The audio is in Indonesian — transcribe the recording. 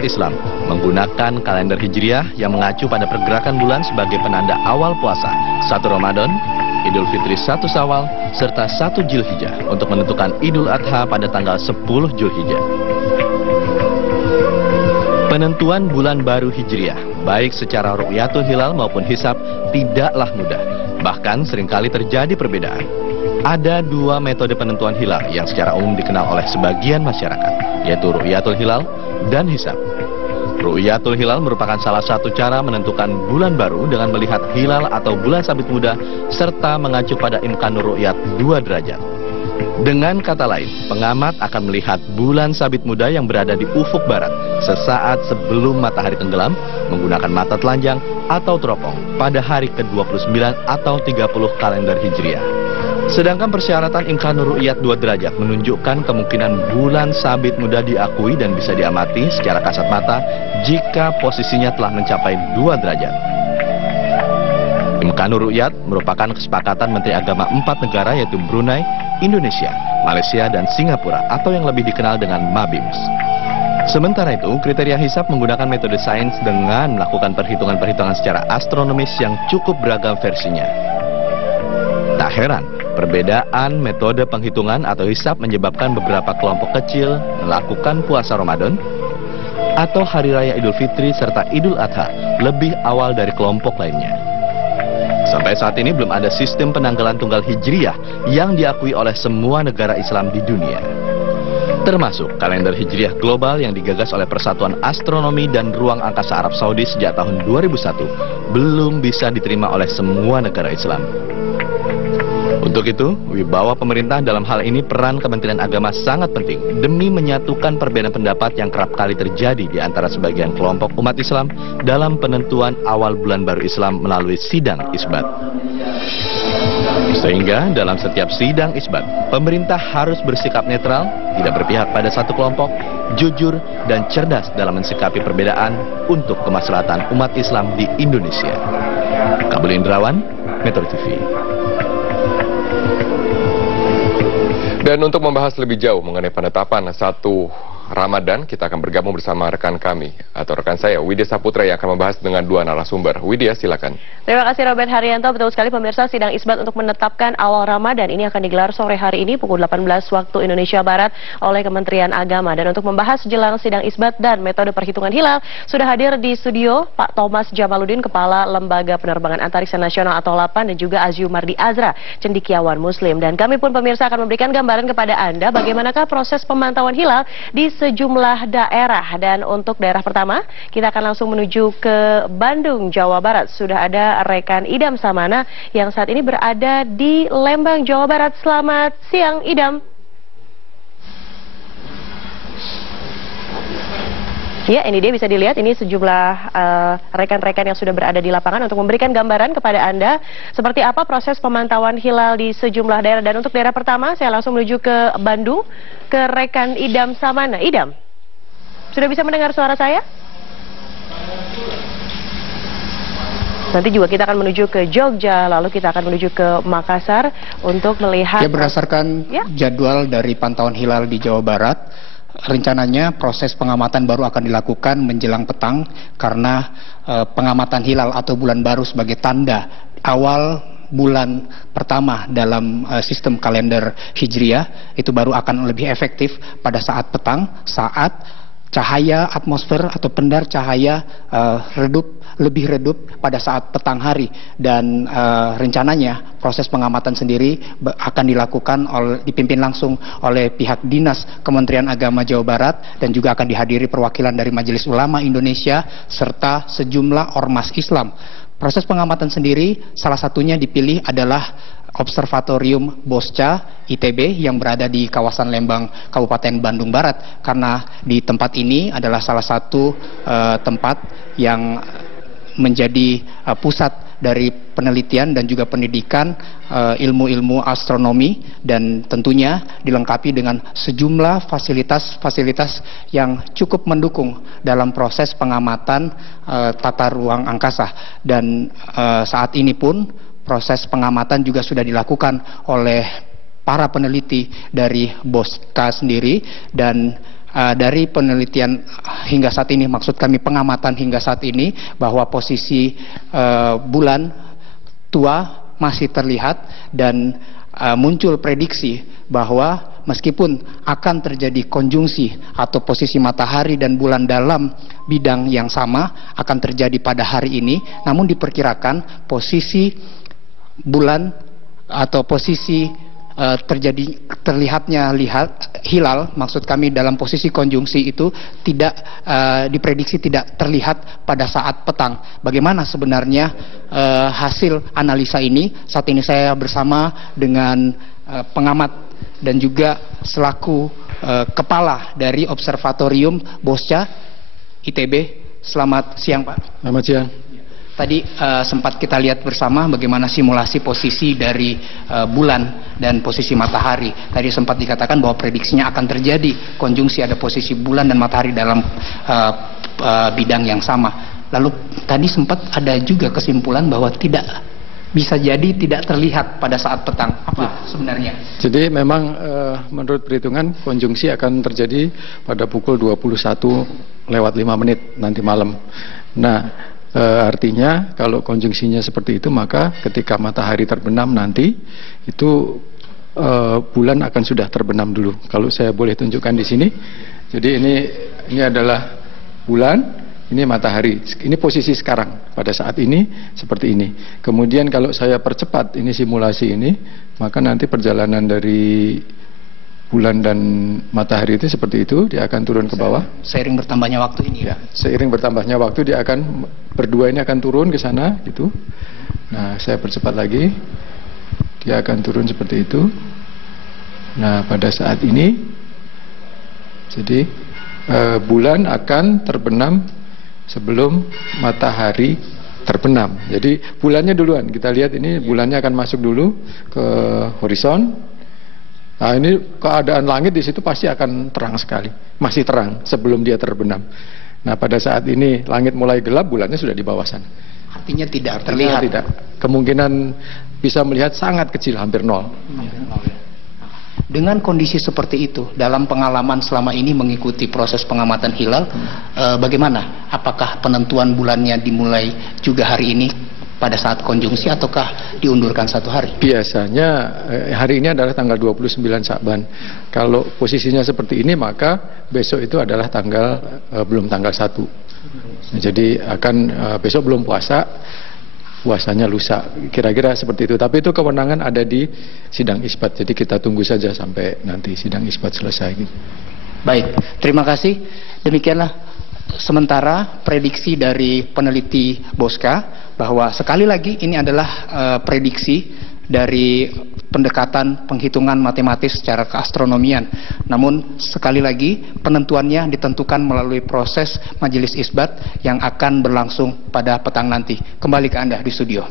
umat Islam menggunakan kalender Hijriah yang mengacu pada pergerakan bulan sebagai penanda awal puasa 1 Ramadan, Idul Fitri 1 Syawal, serta 1 Zulhijjah untuk menentukan Idul Adha pada tanggal 10 Zulhijjah. Penentuan bulan baru Hijriah, baik secara ru'yatul hilal maupun hisab, tidaklah mudah. Bahkan seringkali terjadi perbedaan. Ada 2 metode penentuan hilal yang secara umum dikenal oleh sebagian masyarakat, yaitu ru'yatul hilal dan hisab. Ru'yatul hilal merupakan salah satu cara menentukan bulan baru dengan melihat hilal atau bulan sabit muda serta mengacu pada imkanur ru'yat 2 derajat. Dengan kata lain, pengamat akan melihat bulan sabit muda yang berada di ufuk barat sesaat sebelum matahari tenggelam menggunakan mata telanjang atau teropong pada hari ke-29 atau 30 kalender Hijriah. Sedangkan persyaratan imkanur ru'yat 2 derajat menunjukkan kemungkinan bulan sabit muda diakui dan bisa diamati secara kasat mata jika posisinya telah mencapai 2 derajat. Imkanur ru'yat merupakan kesepakatan Menteri Agama 4 negara yaitu Brunei, Indonesia, Malaysia, dan Singapura atau yang lebih dikenal dengan MABIMS. Sementara itu, kriteria hisab menggunakan metode sains dengan melakukan perhitungan-perhitungan secara astronomis yang cukup beragam versinya. Tak heran, perbedaan metode penghitungan atau hisab menyebabkan beberapa kelompok kecil melakukan puasa Ramadan atau Hari Raya Idul Fitri serta Idul Adha lebih awal dari kelompok lainnya. Sampai saat ini belum ada sistem penanggalan tunggal Hijriah yang diakui oleh semua negara Islam di dunia. Termasuk kalender Hijriah global yang digagas oleh Persatuan Astronomi dan Ruang Angkasa Arab Saudi sejak tahun 2001 belum bisa diterima oleh semua negara Islam. Untuk itu, wibawa pemerintah dalam hal ini peran Kementerian Agama sangat penting demi menyatukan perbedaan pendapat yang kerap kali terjadi di antara sebagian kelompok umat Islam dalam penentuan awal bulan baru Islam melalui sidang isbat. Sehingga dalam setiap sidang isbat, pemerintah harus bersikap netral, tidak berpihak pada satu kelompok, jujur dan cerdas dalam mensikapi perbedaan untuk kemaslahatan umat Islam di Indonesia. Kabul Indrawan, Metro TV. Dan untuk membahas lebih jauh mengenai penetapan 1 Ramadan, kita akan bergabung bersama rekan kami atau rekan saya, Widya Saputra, yang akan membahas dengan 2 narasumber. Widya, silakan. Terima kasih Robert Haryanto. Betul sekali pemirsa, sidang isbat untuk menetapkan awal Ramadan ini akan digelar sore hari ini pukul 18 waktu Indonesia Barat oleh Kementerian Agama. Dan untuk membahas jelang sidang isbat dan metode perhitungan hilal, sudah hadir di studio Pak Thomas Jamaluddin, Kepala Lembaga Penerbangan Antariksa Nasional atau LAPAN, dan juga Aziumardi Azra, cendekiawan Muslim. Dan kami pun pemirsa akan memberikan gambaran kepada Anda bagaimanakah proses pemantauan hilal di sejumlah daerah. Dan untuk daerah pertama, kita akan langsung menuju ke Bandung, Jawa Barat. Sudah ada rekan Idam Samana yang saat ini berada di Lembang, Jawa Barat. Selamat siang, Idam. Ya, ini dia bisa dilihat, ini sejumlah rekan-rekan yang sudah berada di lapangan untuk memberikan gambaran kepada Anda seperti apa proses pemantauan hilal di sejumlah daerah. Dan untuk daerah pertama, saya langsung menuju ke Bandung, ke rekan Idam Samana. Idam, sudah bisa mendengar suara saya? Nanti juga kita akan menuju ke Jogja, lalu kita akan menuju ke Makassar untuk melihat... Ya, berdasarkan jadwal dari pantauan hilal di Jawa Barat, rencananya proses pengamatan baru akan dilakukan menjelang petang karena pengamatan hilal atau bulan baru sebagai tanda awal bulan pertama dalam sistem kalender Hijriah itu baru akan lebih efektif pada saat petang, saat cahaya atmosfer atau pendar cahaya lebih redup pada saat petang hari. Dan rencananya proses pengamatan sendiri akan dilakukan dipimpin langsung oleh pihak Dinas Kementerian Agama Jawa Barat dan juga akan dihadiri perwakilan dari Majelis Ulama Indonesia serta sejumlah ormas Islam. Proses pengamatan sendiri salah satunya dipilih adalah Observatorium Bosca ITB yang berada di kawasan Lembang, Kabupaten Bandung Barat, karena di tempat ini adalah salah satu tempat yang menjadi pusat dari penelitian dan juga pendidikan ilmu-ilmu astronomi, dan tentunya dilengkapi dengan sejumlah fasilitas-fasilitas yang cukup mendukung dalam proses pengamatan tata ruang angkasa. Dan saat ini pun proses pengamatan juga sudah dilakukan oleh para peneliti dari Bosca sendiri, dan dari penelitian hingga saat ini, maksud kami pengamatan hingga saat ini, bahwa posisi bulan tua masih terlihat dan muncul prediksi bahwa meskipun akan terjadi konjungsi atau posisi matahari dan bulan dalam bidang yang sama akan terjadi pada hari ini, namun diperkirakan posisi bulan atau posisi terlihatnya hilal, maksud kami dalam posisi konjungsi itu tidak diprediksi tidak terlihat pada saat petang. Bagaimana sebenarnya hasil analisa ini? Saat ini saya bersama dengan pengamat dan juga selaku kepala dari Observatorium Bosca ITB. Selamat siang, Pak. Selamat siang. Tadi sempat kita lihat bersama bagaimana simulasi posisi dari bulan dan posisi matahari. Tadi sempat dikatakan bahwa prediksinya akan terjadi konjungsi, ada posisi bulan dan matahari dalam bidang yang sama. Lalu tadi sempat ada juga kesimpulan bahwa bisa jadi tidak terlihat pada saat petang. Apa sebenarnya? Jadi memang menurut perhitungan konjungsi akan terjadi pada pukul 21:05 nanti malam. Nah, artinya kalau konjungsinya seperti itu, maka ketika matahari terbenam nanti itu bulan akan sudah terbenam dulu. Kalau saya boleh tunjukkan di sini. Jadi ini adalah bulan, ini matahari. Ini posisi sekarang pada saat ini seperti ini. Kemudian kalau saya percepat ini simulasi ini, maka nanti perjalanan dari bulan dan matahari itu seperti itu, dia akan turun ke bawah. Seiring bertambahnya waktu ini. Ya, seiring bertambahnya waktu dia akan berdua ini akan turun ke sana gitu. Nah, saya percepat lagi. Dia akan turun seperti itu. Nah, pada saat ini jadi bulan akan terbenam sebelum matahari terbenam. Jadi bulannya duluan. Kita lihat ini bulannya akan masuk dulu ke horizon. Nah, ini keadaan langit di situ pasti akan terang sekali, masih terang sebelum dia terbenam. Nah, pada saat ini langit mulai gelap, bulannya sudah di bawah sana. Artinya tidak terlihat. Tidak. Kemungkinan bisa melihat sangat kecil, hampir nol. Dengan kondisi seperti itu, dalam pengalaman selama ini mengikuti proses pengamatan hilal, bagaimana? Apakah penentuan bulannya dimulai juga hari ini pada saat konjungsi ataukah diundurkan satu hari? Biasanya hari ini adalah tanggal 29 Sya'ban. Kalau posisinya seperti ini, maka besok itu adalah belum tanggal 1. Jadi akan besok belum puasa, puasanya lusa. Kira-kira seperti itu. Tapi itu kewenangan ada di sidang isbat. Jadi kita tunggu saja sampai nanti sidang isbat selesai. Baik, terima kasih. Demikianlah sementara prediksi dari peneliti Bosca, bahwa sekali lagi ini adalah prediksi dari pendekatan penghitungan matematis secara keastronomian. Namun sekali lagi penentuannya ditentukan melalui proses majelis isbat yang akan berlangsung pada petang nanti. Kembali ke Anda di studio.